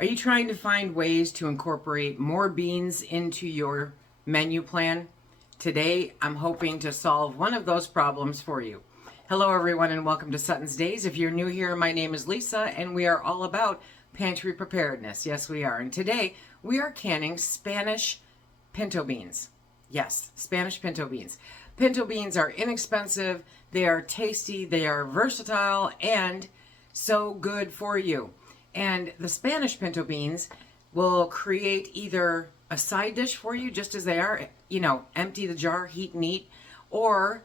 Are you trying to find ways to incorporate more beans into your menu plan? Today, I'm hoping to solve one of those problems for you. Hello, everyone, and welcome to SuttonsDaze. If you're new here, my name is Lisa, and we are all about pantry preparedness. Yes, we are. And today, we are canning Spanish pinto beans. Yes, Spanish pinto beans. Pinto beans are inexpensive, they are tasty, they are versatile, and so good for you. And the Spanish pinto beans will create either a side dish for you, just as they are, empty the jar, heat and eat, or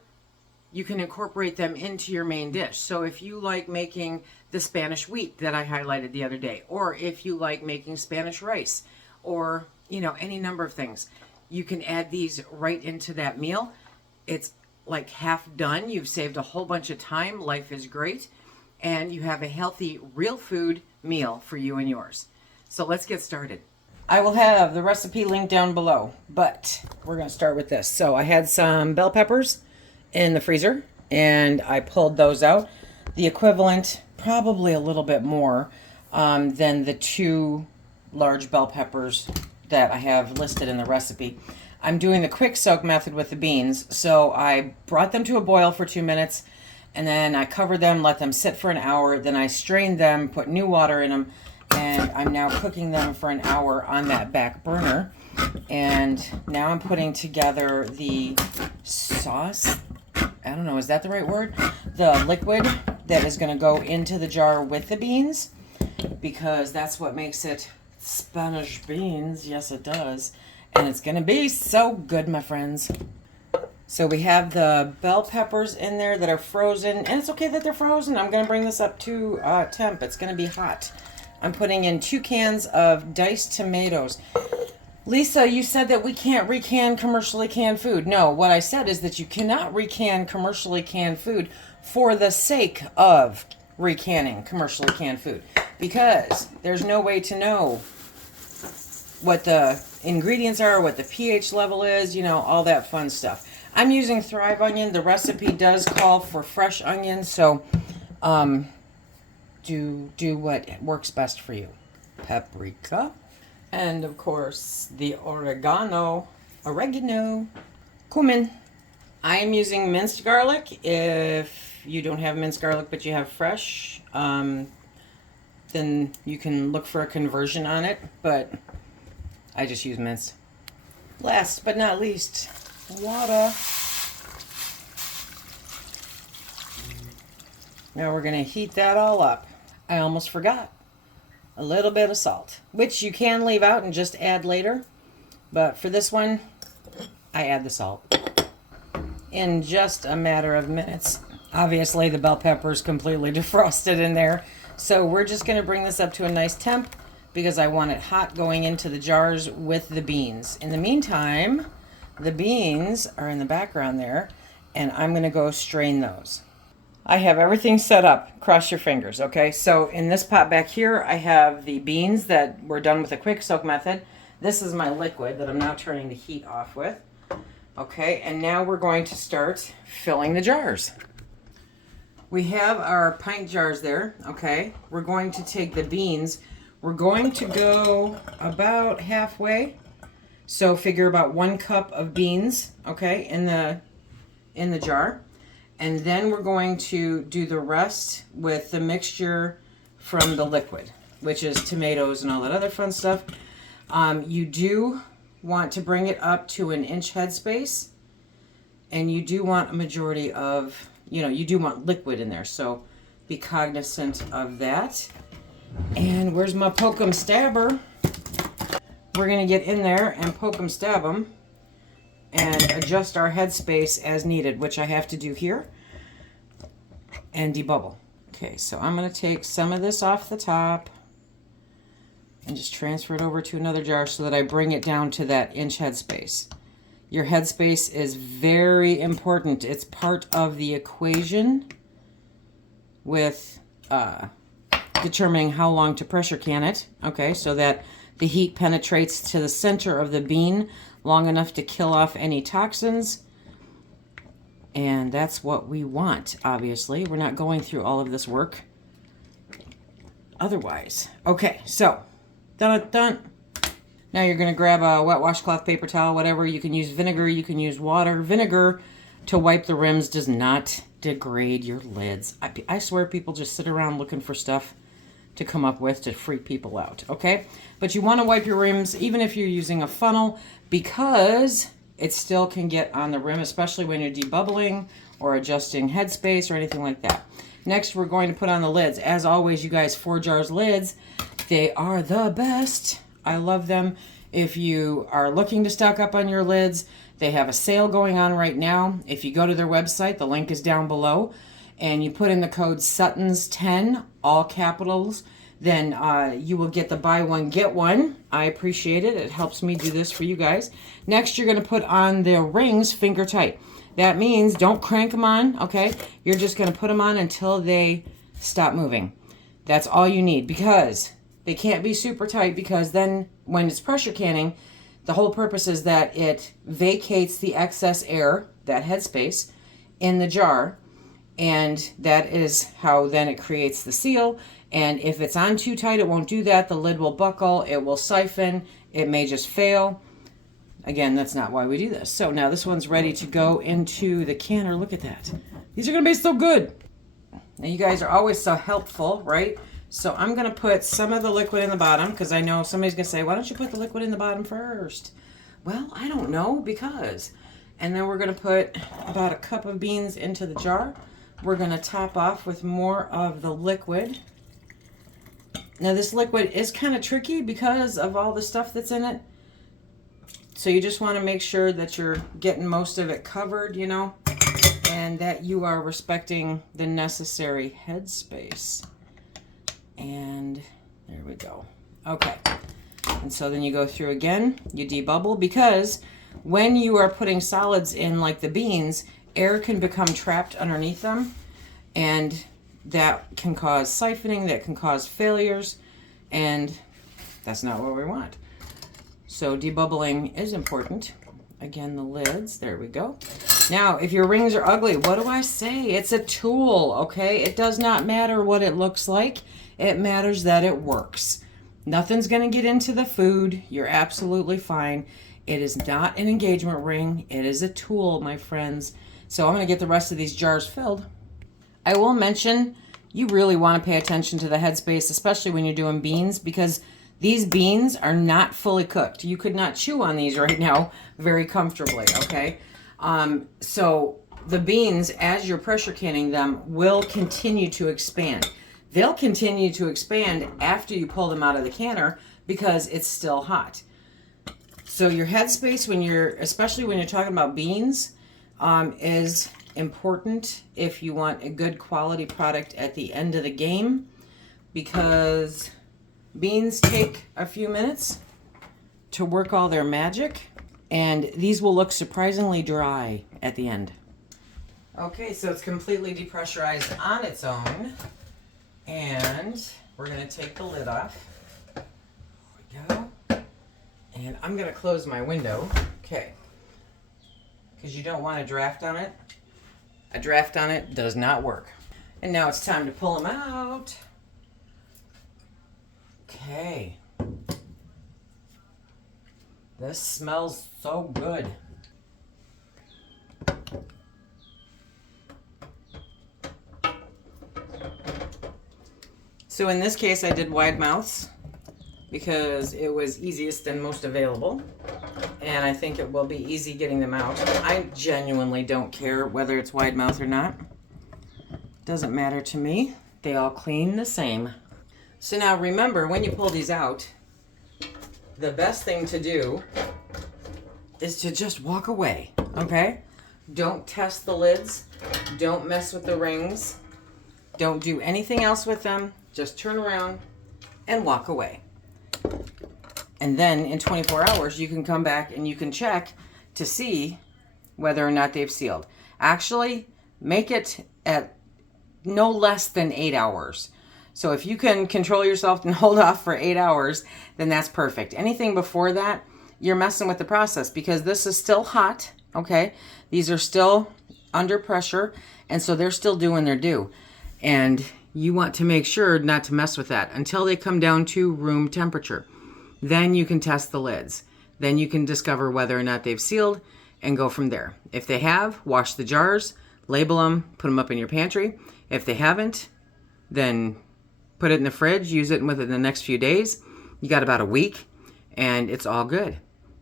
you can incorporate them into your main dish. So if you like making the Spanish wheat that I highlighted the other day, or if you like making Spanish rice, or, any number of things, you can add these right into that meal. It's like half done. You've saved a whole bunch of time. Life is great. And you have a healthy, real food meal for you and yours. So let's get started. I will have the recipe linked down below, but we're going to start with this. So I had some bell peppers in the freezer, and I pulled those out. The equivalent, probably a little bit more than the 2 large bell peppers that I have listed in the recipe. I'm doing the quick soak method with the beans, so I brought them to a boil for 2 minutes, and then I covered them, let them sit for an hour, then I strained them, put new water in them, and I'm now cooking them for an hour on that back burner. And now I'm putting together the sauce. I don't know, is that the right word? The liquid that is going to go into the jar with the beans, because that's what makes it Spanish beans. Yes, it does. And it's going to be so good, my friends. So we have the bell peppers in there that are frozen, and it's okay that they're frozen. I'm going to bring this up to temp. It's going to be hot. I'm putting in 2 cans of diced tomatoes. Lisa, you said that we can't recan commercially canned food. No, what I said is that you cannot recan commercially canned food for the sake of recanning commercially canned food, because there's no way to know what the ingredients are, what the pH level is, all that fun stuff. I'm using Thrive onion. The recipe does call for fresh onion, so do what works best for you. Paprika, and of course the oregano, cumin. I am using minced garlic. If you don't have minced garlic but you have fresh, then you can look for a conversion on it, but I just use minced. Last but not least, water. Now we're going to heat that all up. I almost forgot. A little bit of salt, which you can leave out and just add later. But for this one, I add the salt in just a matter of minutes. Obviously, the bell pepper is completely defrosted in there. So we're just going to bring this up to a nice temp, because I want it hot going into the jars with the beans. In the meantime, the beans are in the background there, and I'm going to go strain those. I have everything set up. Cross your fingers, okay? So in this pot back here, I have the beans that were done with a quick soak method. This is my liquid that I'm now turning the heat off with. Okay, and now we're going to start filling the jars. We have our pint jars there, okay? We're going to take the beans. We're going to go about halfway. So figure about 1 cup of beans, okay, in the jar. And then we're going to do the rest with the mixture from the liquid, which is tomatoes and all that other fun stuff. You do want to bring it up to an inch headspace, and you do want a majority of, you do want liquid in there. So be cognizant of that. And where's my poke 'em stabber? We're going to get in there and poke 'em stab 'em and adjust our headspace as needed, which I have to do here, and debubble. Okay, so I'm going to take some of this off the top and just transfer it over to another jar so that I bring it down to that inch headspace. Your headspace is very important. It's part of the equation with determining how long to pressure can it, okay, so that the heat penetrates to the center of the bean long enough to kill off any toxins. And that's what we want, obviously. We're not going through all of this work otherwise. Okay, so Dun, dun, dun. Now you're going to grab a wet washcloth, paper towel, whatever. You can use vinegar, you can use water. Vinegar to wipe the rims does not degrade your lids. I swear people just sit around looking for stuff to come up with to freak people out, okay? But you want to wipe your rims even if you're using a funnel, because it still can get on the rim, especially when you're debubbling or adjusting headspace or anything like that. Next, we're going to put on the lids. As always, you guys, 4 Jars lids, they are the best. I love them. If you are looking to stock up on your lids, they have a sale going on right now. If you go to their website, the link is down below, and you put in the code SuttonsDaze, all capitals, then you will get the buy one, get one. I appreciate it. It helps me do this for you guys. Next, you're going to put on the rings finger tight. That means don't crank them on, okay? You're just going to put them on until they stop moving. That's all you need, because they can't be super tight, because then when it's pressure canning, the whole purpose is that it vacates the excess air, that headspace, in the jar, and that is how then it creates the seal. And if it's on too tight, it won't do that. The lid will buckle, it will siphon, it may just fail. Again, that's not why we do this. So now this one's ready to go into the canner. Look at that. These are gonna be so good. Now you guys are always so helpful, right? So I'm gonna put some of the liquid in the bottom, because I know somebody's gonna say, why don't you put the liquid in the bottom first? Well, I don't know, because. And then we're gonna put about a cup of beans into the jar. We're gonna top off with more of the liquid. Now this liquid is kind of tricky because of all the stuff that's in it. So you just want to make sure that you're getting most of it covered, you know, and that you are respecting the necessary headspace. And there we go. Okay. And so then you go through again, you debubble, because when you are putting solids in like the beans, air can become trapped underneath them, and that can cause siphoning, that can cause failures, and that's not what we want. So debubbling is important. Again, the lids, there we go. Now, if your rings are ugly, what do I say? It's a tool, okay? It does not matter what it looks like. It matters that it works. Nothing's gonna get into the food. You're absolutely fine. It is not an engagement ring. It is a tool, my friends. So I'm gonna get the rest of these jars filled. I will mention, you really want to pay attention to the headspace, especially when you're doing beans, because these beans are not fully cooked. You could not chew on these right now very comfortably, okay? So the beans, as you're pressure canning them, will continue to expand. They'll continue to expand after you pull them out of the canner, because it's still hot. So your headspace, when you're, especially when you're talking about beans, is important if you want a good quality product at the end of the game, because beans take a few minutes to work all their magic, and these will look surprisingly dry at the end. Okay, so it's completely depressurized on its own, and we're going to take the lid off. There we go. And I'm going to close my window. Okay. Because you don't want a draft on it. A draft on it does not work. And now it's time to pull them out. Okay. This smells so good. So in this case, I did wide mouths because it was easiest and most available. And I think it will be easy getting them out. I genuinely don't care whether it's wide mouth or not. Doesn't matter to me. They all clean the same. So now remember, when you pull these out, the best thing to do is to just walk away, okay? Don't test the lids. Don't mess with the rings. Don't do anything else with them. Just turn around and walk away. And then in 24 hours, you can come back and you can check to see whether or not they've sealed. Actually, make it at no less than 8 hours. So if you can control yourself and hold off for 8 hours, then that's perfect. Anything before that, you're messing with the process, because this is still hot, okay? These are still under pressure, and so they're still doing their due. And you want to make sure not to mess with that until they come down to room temperature. Then you can test the lids. Then you can discover whether or not they've sealed and go from there. If they have, wash the jars, label them, put them up in your pantry. If they haven't, then put it in the fridge, use it within the next few days. You got about a week and it's all good.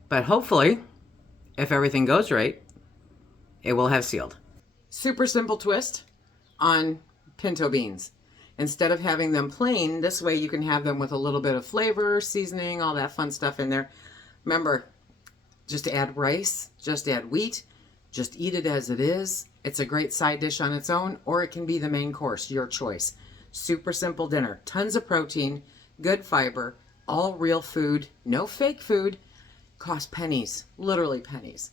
But hopefully, if everything goes right, it will have sealed. Super simple twist on pinto beans. Instead of having them plain, this way you can have them with a little bit of flavor, seasoning, all that fun stuff in there. Remember, just add rice, just add wheat, just eat it as it is. It's a great side dish on its own, or it can be the main course, your choice. Super simple dinner, tons of protein, good fiber, all real food, no fake food, cost pennies, literally pennies.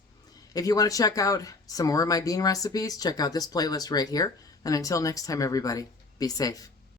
If you want to check out some more of my bean recipes, check out this playlist right here. And until next time, everybody, be safe.